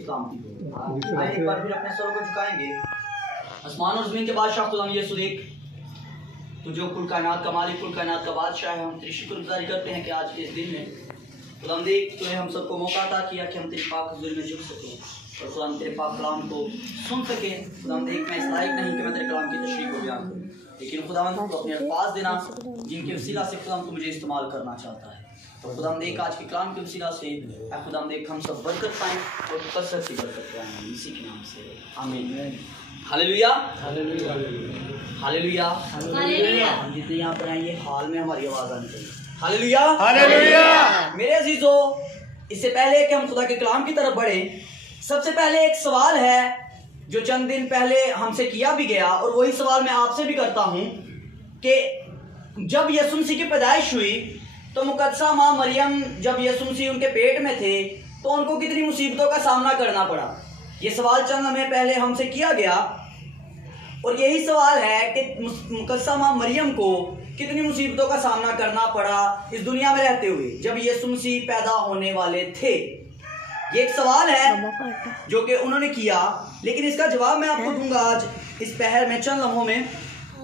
की सलामती हो। आइए एक बार फिर अपने सरों को झुकाएंगे। आसमान और ज़मीन के बादशाह खुदा यीशु एक तो जो कुल कायनात का मालिक, कुल कायनात का बादशाह है, हम तेरी शुक्रगुजारी करते हैं कि आज के इस दिन में खुदा तूने हम सबको मौका अता किया कि हम तेरे पाक हुज़ूर में झुक सकें और खुदा तेरे पाक कलाम को सुन सकें। खुदा मैं इस लायक नहीं कि मैं तेरे कलाम की तशरीह को बयान करूं, लेकिन खुदा को अपने अल्फाज देना जिनके वसीला से खुदा तू मुझे इस्तेमाल करना चाहता है। तो खुदा आज के कलाम के वसीला से खुदा हम सब बरकत पाएँ और कसरत की बरकत पाएँ, इसी के नाम से आमीन। Hallelujah hallelujah hallelujah hallelujah. हम जितने यहाँ पर आएंगे हाल में हमारी आवाज़ आनी चाहिए। Hallelujah hallelujah. मेरे अजीजों, इससे पहले कि हम खुदा के कलाम की तरफ बढ़े, सबसे पहले एक सवाल है जो चंद दिन पहले हमसे किया भी गया और वही सवाल मैं आपसे भी करता हूँ कि जब यीशु मसीह की पैदाइश हुई तो मुकद्दसा माँ मरियम जब यीशु मसीह उनके पेट में थे तो उनको कितनी मुसीबतों का सामना करना पड़ा। ये सवाल चंद हमें पहले हमसे किया गया और यही सवाल है कि मुकद्दसा माँ मरियम को कितनी मुसीबतों का सामना करना पड़ा इस दुनिया में रहते हुए जब यीशु मसीह पैदा होने वाले थे। ये एक सवाल है जो कि उन्होंने किया, लेकिन इसका जवाब मैं आपको दूंगा आज इस पहर में चंद लम्हों में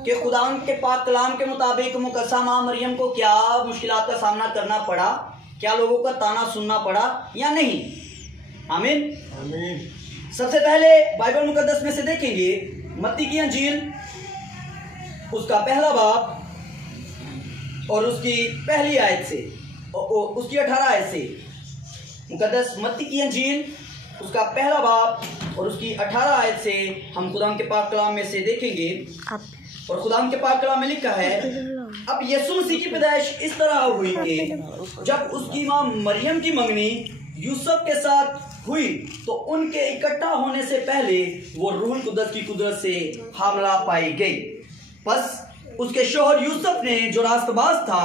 कि खुदा के पाक कलाम के मुताबिक मुकद्दसा माँ मरियम को क्या मुश्किलात का सामना करना पड़ा, क्या लोगों का ताना सुनना पड़ा या नहीं। आमीन आमीन। सबसे पहले बाइबल मुकद्दस में से देखेंगे मत्ती की अंजील उसका पहला बाब और उसकी पहली आयत से उसकी 18 आयत से। मुकद्दस मत्ती की अंजील उसका पहला बाब और उसकी 18 आयत से हम खुदा के पाक कलाम में से देखेंगे और खुदा के पाक कलाम में लिखा है, अब यीशु मसीह की पैदाइश इस तरह हुई कि जब उसकी माँ मरियम की मंगनी यूसुफ के साथ हुई तो उनके इकट्ठा होने से पहले वो रूहुल कुद्दस की कुदरत से हामला पाई गई। बस उसके शौहर यूसुफ ने जो रास्तबाज था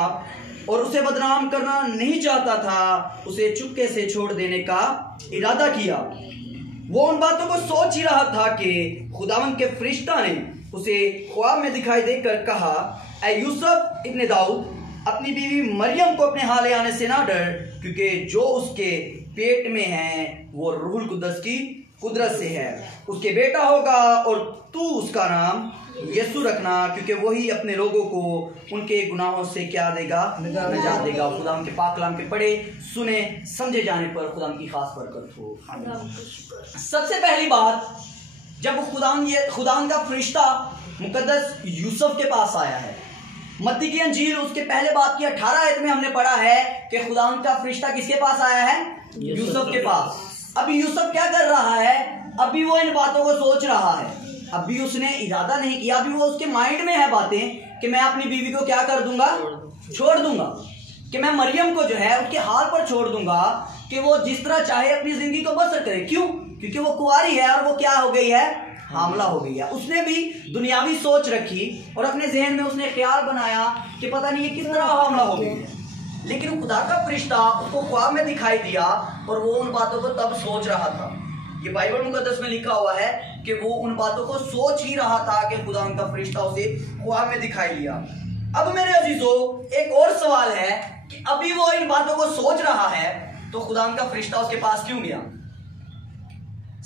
और उसे बदनाम करना नहीं चाहता था, उसे चुपके से छोड़ देने का इरादा किया। वो उन बातों को सोच ही रहा था कि खुदावंद के फरिश्ता ने उसे ख्वाब में दिखाई देकर कहा, ऐ यूसुफ इब्ने दाऊद, अपनी बीवी मरियम को अपने हाल आने से ना डर, क्योंकि जो उसके पेट में है वो रूहुल कुद्दस की कुदरत से है। उसके बेटा होगा और तू उसका नाम यीशु रखना, क्योंकि वही अपने लोगों को उनके गुनाहों से क्या देगा, निजात देगा। खुदा के पाक कलाम के पढ़े सुने समझे जाने पर खुदा की खास बरकत हो। सबसे पहली बात, जब खुदा का फरिश्ता मुकद्दस यूसुफ के पास आया है, मत्ती की अंजील उसके पहले बात की 18 आयत में हमने पढ़ा है कि खुदा का फरिश्ता किसके पास आया है, यूसुफ के पास। अभी यूसुफ क्या कर रहा है, अभी वो इन बातों को सोच रहा है, अभी उसने इरादा नहीं किया, अभी वो उसके माइंड में है बातें कि मैं अपनी बीवी को क्या कर दूंगा, छोड़ दूंगा, कि मैं मरियम को जो है उसके हाल पर छोड़ दूंगा कि वो जिस तरह चाहे अपनी जिंदगी को बसर करे। क्यों? क्योंकि वो कुंवारी है और वो क्या हो गई है, हामला हो गई है। उसने भी दुनियावी सोच रखी और अपने जहन में उसने ख्याल बनाया कि पता नहीं ये किस तरह हामला हो गई है, लेकिन खुदा का फरिश्ता उसको ख्वाब में दिखाई दिया और वो उन बातों को तब सोच रहा था। ये बाइबल मुकद्दस में लिखा हुआ है कि वो उन बातों को सोच ही रहा था कि खुदा उनका फरिश्ता उसे ख्वाब में दिखाई दिया। अब मेरे अजीजों, एक और सवाल है कि अभी वो इन बातों को सोच रहा है तो खुदा उनका फरिश्ता उसके पास क्यों गया।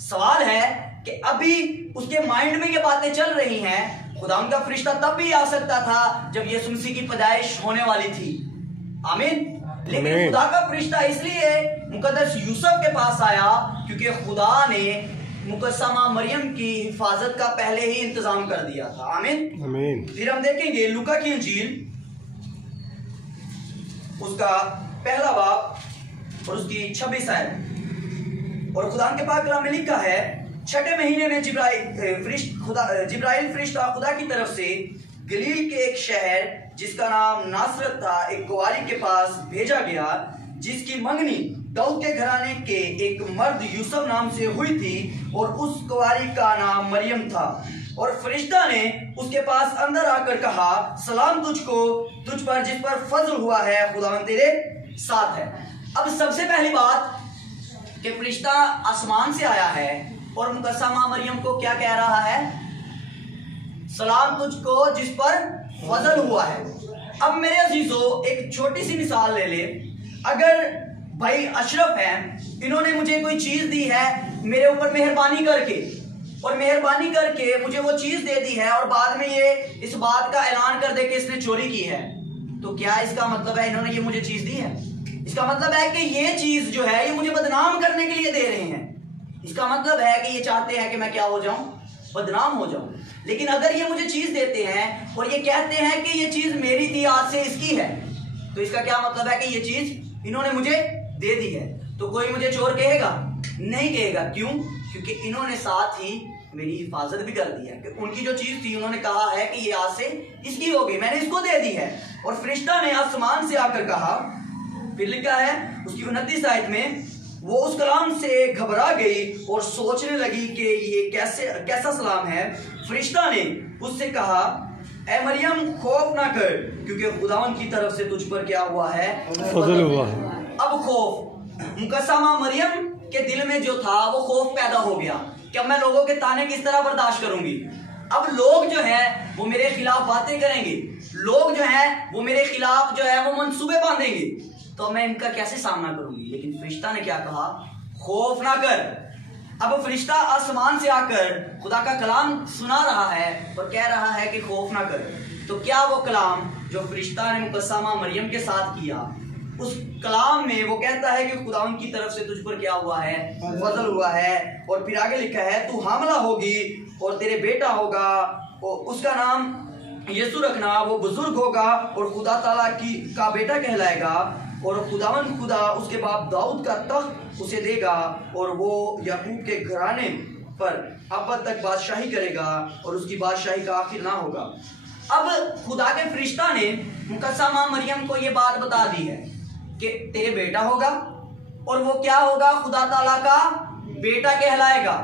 सवाल है कि अभी उसके माइंड में ये बातें चल रही हैं, खुदा उनका फरिश्ता तब भी आ सकता था जब यीशु मसीह की पैदाइश होने वाली थी। आमीन। लेकिन खुदा का फरिश्ता इसलिए मुकद्दस यूसुफ के पास आया क्योंकि खुदा ने मुकद्दसा माँ मरियम की हिफाजत का पहले ही इंतजाम कर दिया था। आमीन आमीन। फिर हम देखेंगे लूका की इंजील उसका पहला बाब और उसकी 26 आयत। और खुदा के पाक कलाम में लिखा है, 6ठे महीने में जिब्राइल फरिश्ता खुदा की तरफ से गलील के एक शहर जिसका नाम नासरत था, एक कुंवारी के पास भेजा गया जिसकी मंगनी दाऊद के घराने के एक मर्द यूसुफ नाम से हुई थी और उस कुंवारी का नाम मरियम था। और फरिश्ता ने उसके पास अंदर आकर कहा, सलाम तुझको, तुझ पर जिस पर फजल हुआ है, खुदा तेरे साथ है। अब सबसे पहली बात कि फरिश्ता आसमान से आया है और मुकद्दसा माँ मरियम को क्या कह रहा है, सलाम तुझको जिस पर फजल हुआ है। अब मेरे अजीजों, एक छोटी सी मिसाल ले ले। अगर भाई अशरफ हैं, इन्होंने मुझे कोई चीज दी है मेरे ऊपर मेहरबानी करके, और मेहरबानी करके मुझे वो चीज दे दी है, और बाद में ये इस बात का ऐलान कर दे कि इसने चोरी की है, तो क्या इसका मतलब है इन्होंने ये मुझे चीज दी है? इसका मतलब है कि ये चीज जो है ये मुझे बदनाम करने के लिए दे रहे हैं। इसका मतलब है कि ये चाहते हैं कि मैं क्या हो जाऊं, बदनाम हो जाऊं। लेकिन अगर ये मुझे चीज देते हैं और ये कहते हैं कि ये चीज मेरी थी, आज से इसकी है, तो इसका क्या मतलब है कि ये चीज इन्होंने मुझे दे दी है। तो कोई मुझे चोर कहेगा? नहीं कहेगा। क्यों? क्योंकि इन्होंने साथ ही मेरी हिफाजत भी कर दी है, कि उनकी जो चीज थी उन्होंने कहा है कि ये आज से इसकी हो गई, मैंने इसको दे दी है। और फरिश्ता ने आसमान से आकर कहा, फिर लिखा है उसकी 29 आयत में, वो उस कलाम से घबरा गई और सोचने लगी कि ये कैसा सलाम है। फरिश्ता ने उससे कहा, ए मरियम खौफ ना कर, क्योंकि खुदावंद की तरफ से तुझ पर क्या हुआ है, फजल हुआ है। अब खौफ मुकस्समा मरियम के दिल में जो था वो खौफ पैदा हो गया कि अब मैं लोगों के ताने किस तरह बर्दाश्त करूंगी। अब लोग जो है वो मेरे खिलाफ बातें करेंगे, लोग जो है वो मेरे खिलाफ जो है वो मंसूबे बांधेंगे, तो मैं इनका कैसे सामना करूंगी। लेकिन फरिश्ता ने क्या कहा, खौफ ना कर। अब फरिश्ता आसमान से आकर खुदा का कलाम सुना रहा है और कह रहा है कि खौफ ना कर। तो क्या वो कलाम जो फरिश्ता ने मुकस्समा मरियम के साथ किया, उस कलाम में वो कहता है कि खुदावंद की तरफ से तुझ पर क्या हुआ है, फजल हुआ है। और फिर आगे लिखा है, तू हामला होगी और तेरे बेटा होगा, और उसका नाम यीशु रखना, वो बुजुर्ग होगा और खुदा ताला का बेटा कहलाएगा, और खुदावंद खुदा उसके बाप दाऊद का तख्त उसे देगा, और वो याकूब के घराने पर अब तक बादशाही करेगा, और उसकी बादशाही का आखिर ना होगा। अब खुदा के फरिश्ता ने मुकस्समा मरियम को ये बात बता दी है कि तेरे बेटा होगा, और वो क्या होगा, खुदा ताला का बेटा कहलाएगा।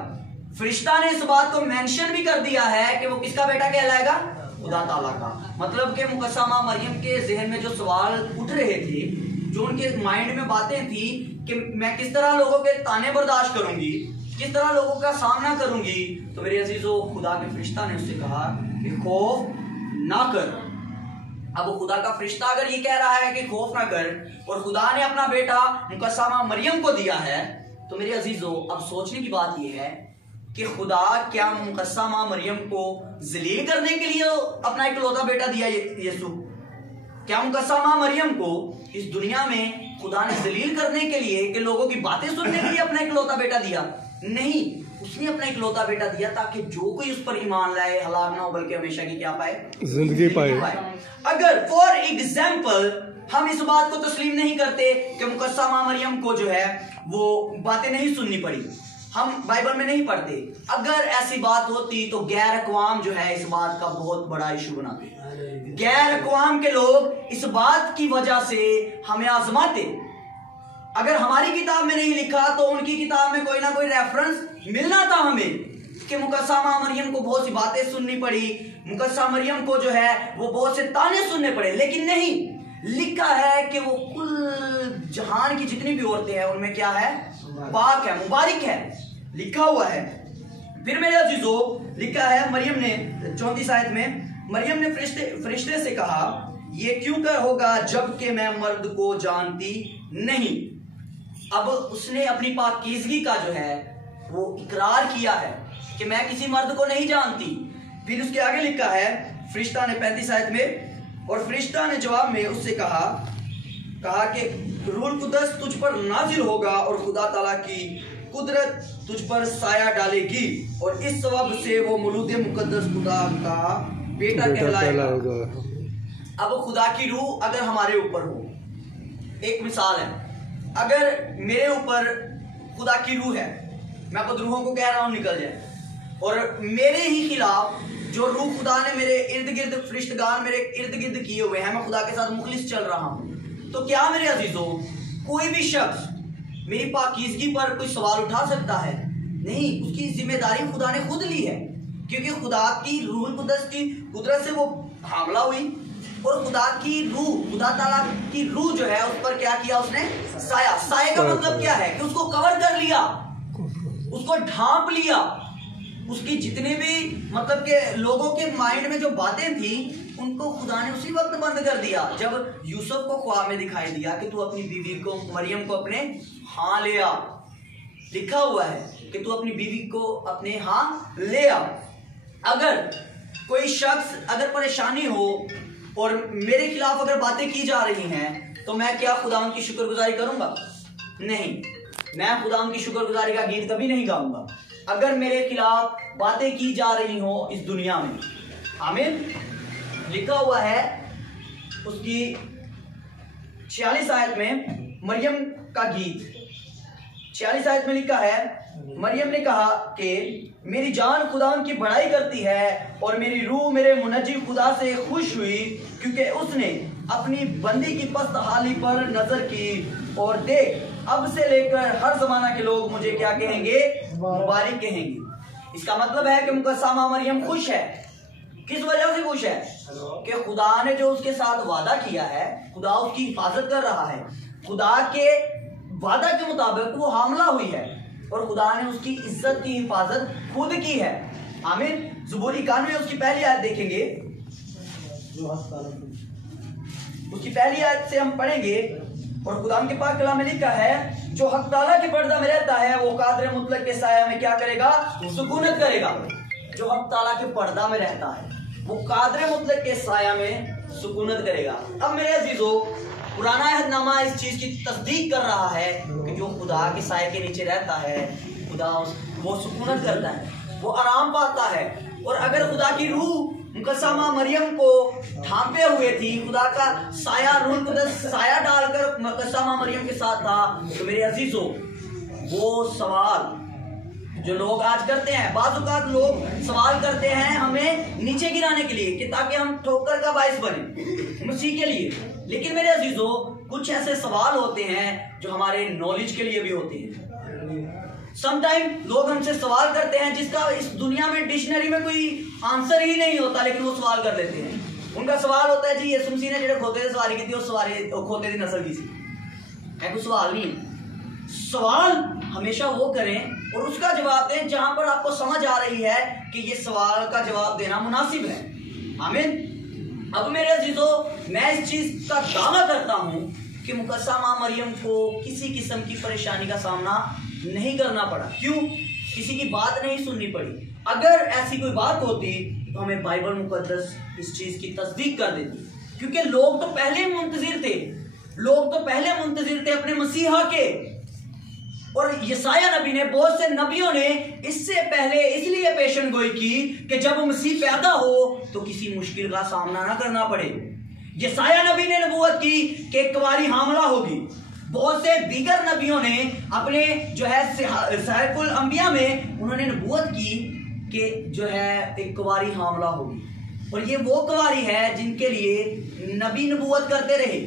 फरिश्ता ने इस बात को मेंशन भी कर दिया है कि वो किसका बेटा कहलाएगा, खुदा ताला का। मतलब कि मुकस्समा मरियम के जहन में जो सवाल उठ रहे थे, जो उनके माइंड में बातें थी कि मैं किस तरह लोगों के ताने बर्दाश्त करूंगी, किस तरह लोगों का सामना करूंगी, तो मेरे अजीजों खुदा के फरिश्ता ने उससे कहा कि खौफ ना कर। अब खुदा का फरिश्ता अगर ये कह रहा है कि खौफ ना कर, और खुदा ने अपना बेटा मुकस्समा मरियम को दिया है, तो मेरे अजीजों अब सोचने की बात यह है कि खुदा क्या मुकस्समा मरियम को जलील करने के लिए अपना इकलौता बेटा दिया यीशु? क्या मुकस्समा मरियम को इस दुनिया में खुदा ने जलील करने के लिए, कि लोगों की बातें सुनने के लिए अपना इकलौता बेटा दिया? नहीं, उसने अपना इकलौता बेटा दिया ताकि जो कोई उस पर ईमान लाए हलाक ना हो, बल्कि हमेशा की क्या पाए, जिंदगी पाए। अगर फॉर एग्जाम्पल हम इस बात को तस्लीम नहीं करते कि मुकस्समा मरियम को जो है वो बातें नहीं सुननी पड़ी, हम बाइबल में नहीं पढ़ते, अगर ऐसी बात होती तो गैर अक़वाम जो है इस बात का बहुत बड़ा इशू बनाते। गैर अक़वाम के लोग इस बात की वजह से हमें आजमाते। अगर हमारी किताब में नहीं लिखा तो उनकी किताब में कोई ना कोई रेफरेंस मिलना था हमें कि मुकस्समा मरियम को बहुत सी बातें सुननी पड़ी, मुकस्समा मरियम को जो है वो बहुत से ताने सुनने पड़े। लेकिन नहीं, लिखा है कि वो कुल जहान की जितनी भी औरतें हैं उनमें क्या है, पाक है, मुबारक है, लिखा हुआ है। फिर मेरे अजीजों लिखा है, मरियम ने 34 आयत में, मरियम ने फरिश्ते से कहा, ये क्यों कर होगा जबकि मैं मर्द को जानती नहीं। अब उसने अपनी पाकीज़गी का जो है वो इकरार किया है कि मैं किसी मर्द को नहीं जानती। फिर उसके आगे लिखा है फरिश्ता ने 35 आयत में, और फरिश्ता ने जवाब में उससे कहा कि रूह कुद्दस तुझ पर नाजिल होगा और खुदा ताला की कुदरत तुझ पर साया डालेगी, और इस सबब से वो मौलूद मुकद्दस खुदा का बेटा कहलाएगा। अब खुदा की रूह अगर हमारे ऊपर हो, एक मिसाल है, अगर मेरे ऊपर खुदा की रूह है, मैं खुद रूहों को कह रहा हूं निकल जाए, और मेरे ही खिलाफ जो रूह खुदा ने मेरे इर्द गिर्द फरिश्तगान मेरे इर्द गिर्द किए हुए हैं, मैं खुदा के साथ मुखलिस चल रहा हूं, तो क्या मेरे अजीजों कोई भी शख्स मेरी पाकीज़गी पर कोई सवाल उठा सकता है? नहीं, उसकी जिम्मेदारी खुदा ने खुद ली है, क्योंकि खुदा की रूह कुद्दस की कुदरत से वो हामला हुई, और खुदा की रूह, खुदा ताला की रूह जो है उस पर क्या किया उसने, साया। साये का मतलब क्या है कि उसको कवर कर लिया, उसको ढांप लिया। उसकी जितने भी मतलब के लोगों के माइंड में जो बातें थी उनको खुदा ने उसी वक्त बंद कर दिया जब यूसुफ को ख्वाब में दिखाई दिया कि तू अपनी बीवी को मरियम को अपने हाँ ले आ। लिखा हुआ है कि तू अपनी बीवी को अपने हाँ ले आ। अगर कोई शख्स अगर परेशानी हो और मेरे खिलाफ अगर बातें की जा रही हैं तो मैं क्या खुदा की शुक्रगुजारी करूंगा? नहीं, मैं खुदा की शुक्रगुजारी का गीत कभी नहीं गाऊंगा अगर मेरे खिलाफ बातें की जा रही हो इस दुनिया में। आमीन। लिखा हुआ है उसकी 46 आयत में मरियम का गीत, 46 आयत में लिखा है, मरियम ने कहा कि मेरी जान खुदा की बड़ाई करती है और मेरी रूह मेरे मुनज्जी खुदा से खुश हुई, क्योंकि उसने अपनी बंदी की पस्त हाली पर नजर की। और देख, अब से लेकर हर जमाना के लोग मुझे क्या कहेंगे? मुबारक कहेंगे। इसका मतलब है कि मुकस्समा मरियम खुश है। किस वजह से खुश है? कि खुदा ने जो उसके साथ वादा किया है, खुदा उसकी हिफाजत कर रहा है। खुदा के वादा के मुताबिक वो हामला हुई है और खुदा ने उसकी इज्जत की हिफाजत खुद की है। आमीन। ज़बूर 91 उसकी पहली आयत देखेंगे, उसकी पहली आयत से हम पढ़ेंगे और खुदा के पाक कलाम में लिखा है, जो हक ताला के पर्दा में रहता है वो कादर मुतलक के साया में क्या करेगा? सुकूनत करेगा। जो हक ताला के पर्दा में रहता है वो कादर मुतलक के साया में सुकूनत करेगा। अब मेरे अजीजों, पुराना अहदनामा इस चीज की तस्दीक कर रहा है कि जो खुदा के साये के नीचे रहता है खुदा वो सुकूनत करता है, वो आराम पाता है। और अगर खुदा की रूह मुकस्समा मरियम को ढांपे हुए थी, खुदा का साया रूह कुदस साया डालकर मुकस्समा मरियम के साथ था, तो मेरे अजीजों वो सवाल जो लोग आज करते हैं, बाज़ औक़ात लोग सवाल करते हैं हमें नीचे गिराने के लिए कि ताकि हम ठोकर का बाइस बने मसीह के लिए। लेकिन मेरे अजीजों, कुछ ऐसे सवाल होते हैं जो हमारे नॉलेज के लिए भी होते हैं। समटाइम लोग हमसे सवाल करते हैं जिसका इस दुनिया में डिक्शनरी में कोई आंसर ही नहीं होता, लेकिन वो सवाल कर लेते हैं। उनका सवाल होता है, जी यीशु मसीह ने जो खोते से सवारी की थी, उस खोते की नस्ल की सी है। कोई सवाल नहीं है। सवाल हमेशा वो करें और उसका जवाब दें जहां पर आपको समझ आ रही है कि ये सवाल का जवाब देना मुनासिब है। आमीन। अब मेरे अजीजों, मैं इस चीज का दावा करता हूं कि मुकस्समा मरियम को किसी किस्म की परेशानी का सामना नहीं करना पड़ा। क्यों? किसी की बात नहीं सुननी पड़ी। अगर ऐसी कोई बात होती तो हमें बाइबल मुकद्दस इस चीज की तस्दीक कर देती, क्योंकि लोग तो पहले मुंतजिर थे, लोग तो पहले मुंतजिर थे अपने मसीहा के। और यसाया नबी ने, बहुत से नबियों ने इससे पहले इसलिए पेशन गोई की कि जब मसीह पैदा हो तो किसी मुश्किल का सामना ना करना पड़े। यसाया नबी ने नबूवत की कि एक कुंवारी हामला होगी। बहुत से दीगर नबियों ने अपने जो है सहकुल अंबिया में उन्होंने नबूवत की कि जो है एक कुंवारी हामला होगी, और ये वो कुंवारी है जिनके लिए नबी नबूवत करते रहे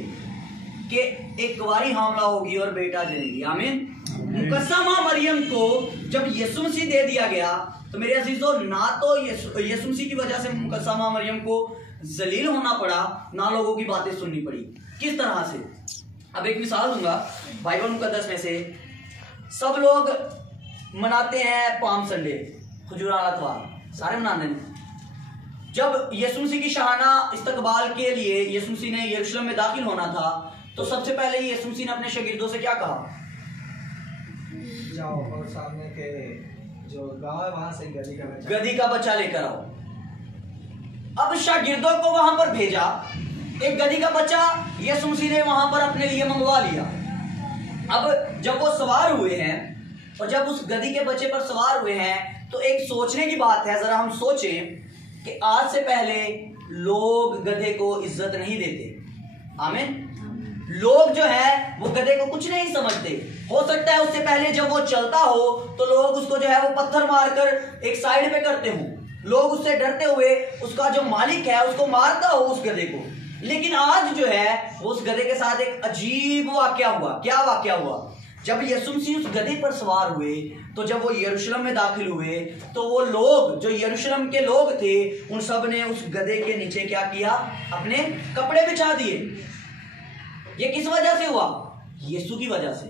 कि एक कुंवारी हामला होगी और बेटा जनेगी। आमीन। मुकस्समा मरियम को जब यीशु मसीह दे दिया गया तो मेरे अजीजों, ना तो यीशु मसीह की वजह से मुकस्समा मरियम को जलील होना पड़ा, ना लोगों की बातें सुननी पड़ी। किस तरह से? अब एक मिसाल दूंगा बाइबल मुकद्दस में से। सब लोग मनाते हैं पाम संडे, खुजूरात अतवार, सारे मनाते हैं। जब यीशु मसीह की शाहाना इस्तकबाल के लिए यीशु मसीह ने यरूशलेम में दाखिल होना था तो सबसे पहले यीशु मसीह ने अपने शागिर्दों से क्या कहा? जाओ और सामने के जो गांव है वहां से गधी का बच्चा लेकर आओ। अब शागिर्दों को वहां पर भेजा, एक गधी का बच्चा यीशु मसीह ने वहां पर अपने लिए मंगवा लिया। अब जब वो सवार हुए हैं और जब उस गधी के बच्चे पर सवार हुए हैं तो एक सोचने की बात है, जरा हम सोचें कि आज से पहले लोग गधे को इज्जत नहीं देते। आमीन। लोग जो है वो गधे को कुछ नहीं समझते। हो सकता है उससे पहले जब वो चलता हो तो लोग उसको जो है वो पत्थर मारकर एक साइड पे करते हो, लोग उससे डरते हुए उसका जो मालिक है उसको मारता हो उस गधे को। लेकिन आज जो है वो उस गधे के साथ एक अजीब वाकया हुआ। क्या वाकया हुआ? जब यीशु मसीह उस गधे पर सवार हुए तो जब वो यरूशलेम में दाखिल हुए तो वो लोग जो यरूशलेम के लोग थे उन सब ने उस गधे के नीचे क्या किया? अपने कपड़े बिछा दिए। ये किस वजह से हुआ? यीशु की वजह से,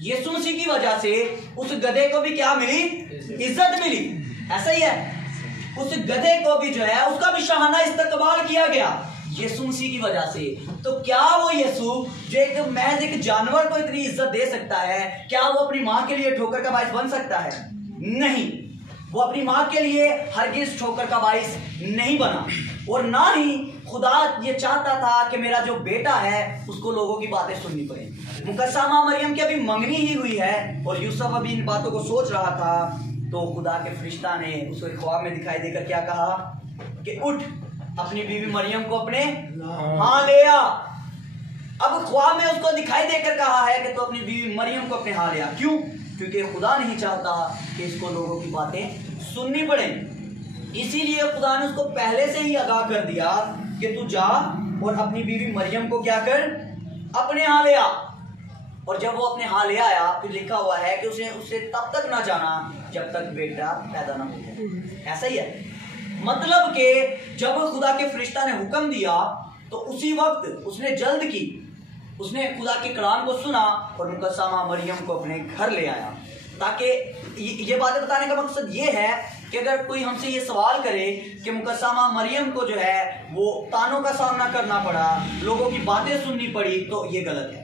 यीशु मसीह की वजह से उस गधे को भी क्या मिली? इज्जत मिली। ऐसा ही है। उस गधे को भी जो है उसका भी शाहाना इस्तकबाल किया गया यीशु मसीह की वजह से। तो क्या वो यीशु जो एक महज एक जानवर को इतनी इज्जत दे सकता है, क्या वो अपनी माँ के लिए ठोकर का बाइस बन सकता है? नहीं, वो अपनी माँ के लिए हरगिज ठोकर का बाइस नहीं बना। और ना ही खुदा ये चाहता था कि मेरा जो बेटा है उसको लोगों की बातें सुननी पड़े। मुकद्दसा माँ मरियम की अभी मंगनी ही हुई है और यूसुफ अभी इन बातों को सोच रहा था, तो खुदा के फरिश्ता ने उसको एक ख्वाब में दिखाई देकर क्या कहा कि उठ, अपनी बीवी मरियम को अपने हाँ ले आ। अब ख्वाब में उसको दिखाई देकर कहा है कि तो अपनी बीवी मरियम को अपने हाँ ले आ। क्यों? क्योंकि खुदा नहीं चाहता कि इसको लोगों की बातें सुननी पड़े, इसीलिए खुदा ने उसको पहले से ही आगाह कर दिया कि तू जा और अपनी बीवी मरियम को क्या कर, अपने यहाँ ले आ। और जब वो अपने यहाँ ले आया फिर लिखा हुआ है कि उससे तब तक ना जाना जब तक बेटा पैदा ना हो जाए। ऐसा ही है, मतलब कि जब खुदा के फरिश्ता ने हुक्म दिया तो उसी वक्त उसने जल्द की, उसने खुदा के कलाम को सुना और मुकद्दसा माँ मरियम को अपने घर ले आया। ताकि ये बातें बताने का मकसद ये है कि अगर कोई हमसे ये सवाल करे कि मुकद्दसा माँ मरियम को जो है वो तानों का सामना करना पड़ा, लोगों की बातें सुननी पड़ी, तो ये गलत है।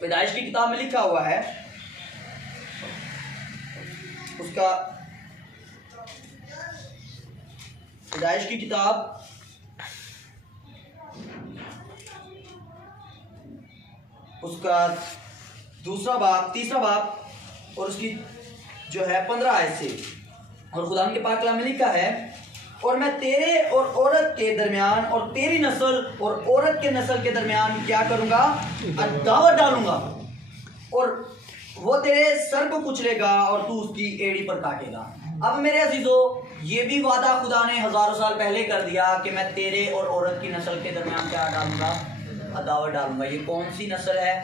पैदाइश की किताब में लिखा हुआ है, उसका पैदाइश की किताब उसका तीसरा बाब और उसकी जो है 15 आयत से, और खुदा के पाक कलाम में लिखा है, और मैं तेरे और औरत के दरमियान और तेरी नस्ल और औरत के नस्ल के दरमियान क्या करूंगा, अदावत डालूंगा, और वो तेरे सर को कुचलेगा और तू उसकी एड़ी पर काटेगा। अब मेरे अजीजों, ये भी वादा खुदा ने हजारों साल पहले कर दिया कि मैं तेरे और औरत की नस्ल के दरमियान क्या डालूंगा, अदावत डालूंगा। ये कौन सी नस्ल है?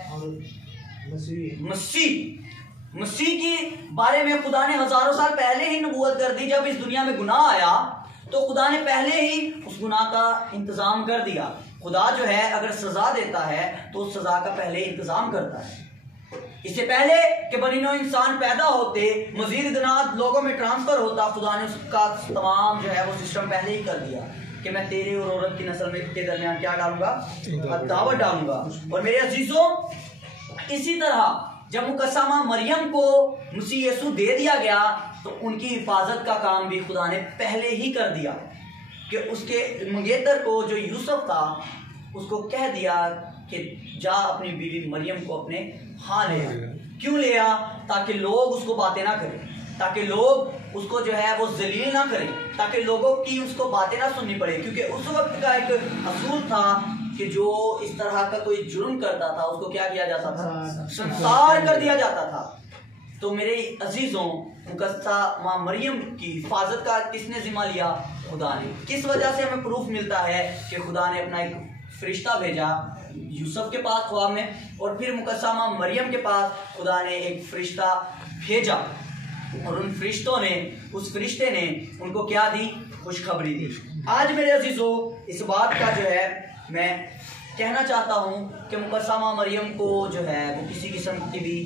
मसीह के बारे में खुदा ने हजारों साल पहले ही नबूवत कर दी। जब इस दुनिया में गुनाह आया तो खुदा ने पहले ही उस गुनाह का इंतजाम कर दिया। खुदा जो है अगर सजा देता है तो उस सजा का पहले इंतजाम करता है। इससे पहले कि बनी नौ इंसान पैदा होते, मजीद गुनाह लोगों में ट्रांसफर होता, खुदा ने उसका तमाम जो है वो सिस्टम पहले ही कर दिया कि मैं तेरे और औरत की नस्ल में के दरमियान क्या डालूंगा, अदावत डालूंगा। और मेरे अजीजों, इसी तरह जब मुकद्दसा माँ मरियम को मसीह यीशु दे दिया गया तो उनकी हिफाजत का काम भी खुदा ने पहले ही कर दिया कि उसके मंगेतर को जो यूसुफ था उसको कह दिया कि जा अपनी बीवी मरियम को अपने हाँ ले आ। क्यों ले आ? ताकि लोग उसको बातें ना करें, ताकि लोग उसको जो है वो जलील ना करें, ताकि लोगों की उसको बातें ना सुननी पड़े। क्योंकि उस वक्त का एक असूल था कि जो इस तरह का कोई जुर्म करता था उसको क्या किया जाता था, संसार कर दिया जाता था। तो मेरे अजीजों, मुकद्दसा माँ मरियम की हिफाजत का किसने जिम्मा लिया? खुदा ने। किस वजह से हमें प्रूफ मिलता है कि खुदा ने अपना एक फरिश्ता भेजा यूसुफ के पास ख्वाब में, और फिर मुकद्दसा माँ मरियम के पास खुदा ने एक फरिश्ता भेजा, और उन फरिश्तों ने, उस फरिश्ते ने उनको क्या दी? खुशखबरी दी। आज मेरे अजीजों, इस बात का जो है मैं कहना चाहता हूँ कि मुकद्दसा माँ मरियम को जो है वो किसी किस्म की भी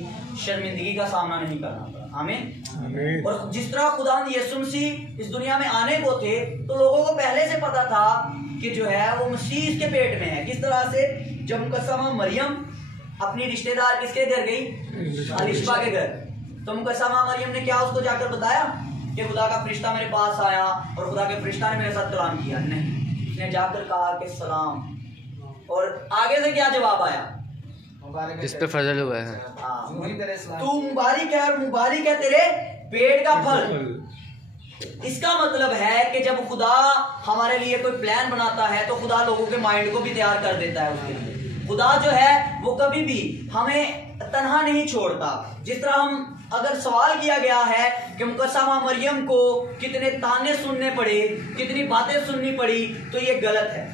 शर्मिंदगी का सामना नहीं करना पड़ा। आमीन। और जिस तरह खुदा यीशु मसीह इस दुनिया में आने को थे तो लोगों को पहले से पता था कि जो है वो मसीह इसके पेट में है। किस तरह से? जब मुकद्दसा माँ मरियम अपनी रिश्तेदार किसके घर गई? अलिशबा के घर। तो मुकद्दसा माँ मरियम ने क्या उसको जाकर बताया कि खुदा का फरिश्ता मेरे पास आया और खुदा के फरिश्ता ने मेरे साथ कलाम किया? नहीं, उसने जाकर कहा कि सलाम। और आगे से क्या जवाब आया? इस पे फजल हुआ है, तू मुबारक है और मुबारक है तेरे पेट का फल। इसका मतलब है कि जब खुदा हमारे लिए कोई प्लान बनाता है तो खुदा लोगों के माइंड को भी तैयार कर देता है उसके लिए। खुदा जो है वो कभी भी हमें तन्हा नहीं छोड़ता। जिस तरह हम अगर सवाल किया गया है कि मुकद्दसा माँ मरियम को कितने ताने सुनने पड़े, कितनी बातें सुननी पड़ी, तो ये गलत है।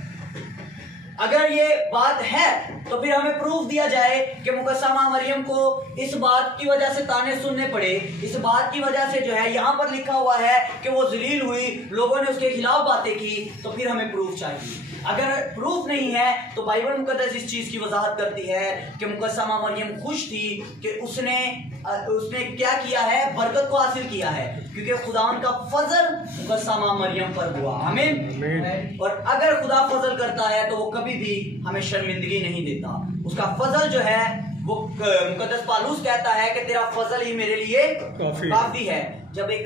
अगर ये बात है तो फिर हमें प्रूफ दिया जाए कि मुकद्दसा माँ मरियम को इस बात की वजह से ताने सुनने पड़े, इस बात की वजह से जो है यहाँ पर लिखा हुआ है कि वो जलील हुई, लोगों ने उसके खिलाफ बातें की, तो फिर हमें प्रूफ चाहिए। अगर प्रूफ नहीं है तो बाइबल मुकद्दस इस चीज की वजाहत करती है कि मुकद्दमा मरियम खुश थी कि उसने क्या किया है, बरकत को हासिल किया है, क्योंकि खुदा का फजल मुकद्दमा मरियम पर हुआ। आमीन। और अगर खुदा फजल करता है तो वो कभी भी हमें शर्मिंदगी नहीं देता। उसका फजल जो है वो मुकद्दस पालूस कहता है कि तेरा फजल ही मेरे लिए काफी है। जब एक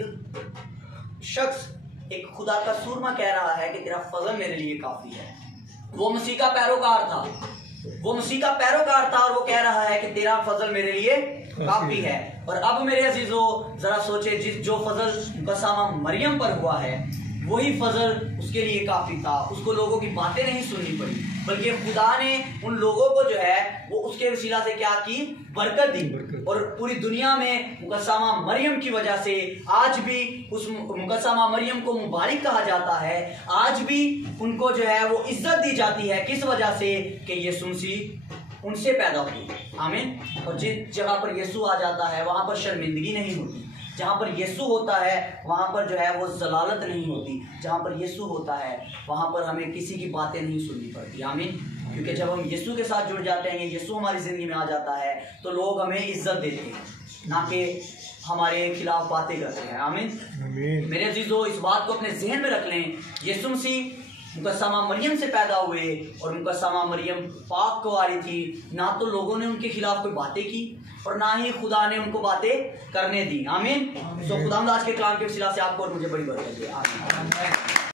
शख्स एक खुदा का सूरमा कह रहा है कि तेरा फजल मेरे लिए काफी है, वो मसीह का पैरोकार था, और वो कह रहा है कि तेरा फजल मेरे लिए काफी है। और अब मेरे अजीजों जरा सोचे, जो फजल मुकद्दमा मरियम पर हुआ है वही फजल उसके लिए काफी था। उसको लोगों की बातें नहीं सुननी पड़ी, बल्कि खुदा ने उन लोगों को जो है वो उसके वसीला से क्या की, बरकत दी। और पूरी दुनिया में मुकद्दमा मरियम की वजह से आज भी उस मुकद्दमा मरियम को मुबारक कहा जाता है। आज भी उनको जो है वो इज्जत दी जाती है। किस वजह से? कि यीशु मसीह उनसे पैदा हुई। आमीन। और जिस जगह पर यीशु आ जाता है वहां पर शर्मिंदगी नहीं होती। जहाँ पर यीशु होता है वहाँ पर जो है वो जलालत नहीं होती। जहाँ पर यीशु होता है वहाँ पर हमें किसी की बातें नहीं सुननी पड़ती। आमीन। क्योंकि जब हम यीशु के साथ जुड़ जाते हैं, यीशु हमारी ज़िंदगी में आ जाता है, तो लोग हमें इज्जत देते हैं, ना कि हमारे खिलाफ बातें करते हैं। आमीन। मेरे अजीजों, इस बात को अपने जहन में रख लें। यीशु मसीह मुकद्दमा मरियम से पैदा हुए और मुकद्दमा मरियम पाक कुंवारी थी। ना तो लोगों ने उनके खिलाफ कोई बातें की और ना ही खुदा ने उनको बातें करने दी। आमीन। तो खुदा आज के कलाम के वसीला से आपको और मुझे बड़ी बरकत दे। आमीन।